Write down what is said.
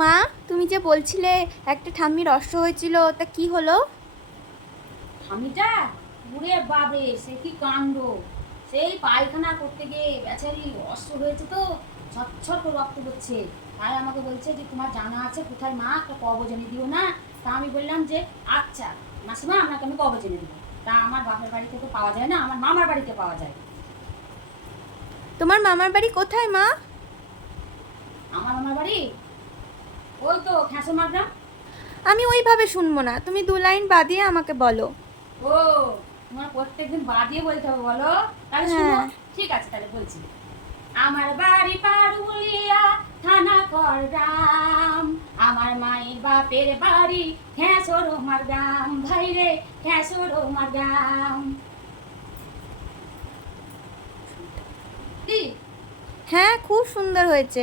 মা, তুমি যে বলছিলে একটা ঠাম্মির অস্ত্র হয়েছিল, তা কি হলো? ঠামিটা উড়ে বাবে সে কি কাণ্ড! সেই পায়খানা করতে গিয়ে বেচারি অস্ত্র হয়েছে তো, ছটছট করে রক্ত পড়ছে। তাই আমাকে বলছে যে তোমার জানা আছে কোথায় মা, একটা কবজ এনে দিও না। তা আমি বললাম যে আচ্ছা মাসিমা, আপনাকে আমি কবজ এনে দেবো। তা আমার বাপের বাড়িতে তো পাওয়া যায় না, আমার মামার বাড়িতে পাওয়া যায়। তোমার মামার বাড়ি কোথায় মা? আমার মামার বাড়ি ওই তো খ্যাঁসো গ্রাম। আমি ওইভাবে শুনবো না, তুমি দু লাইন বাদিয়ে আমাকে বলো। ও, তোমার প্রত্যেকদিন বাদিয়ে বলতে হবে বলো? তাহলে শুনো। হ্যাঁ। ঠিক আছে, তাহলে বলছি। আমার বাড়ি পারুলিয়া, থানা করগ্রাম। আমার মায়ের বাপের বাড়ি খ্যাঁসর গ্রাম, ভাই রে খ্যাঁসর গ্রাম। কি? হ্যাঁ, খুব সুন্দর হয়েছে।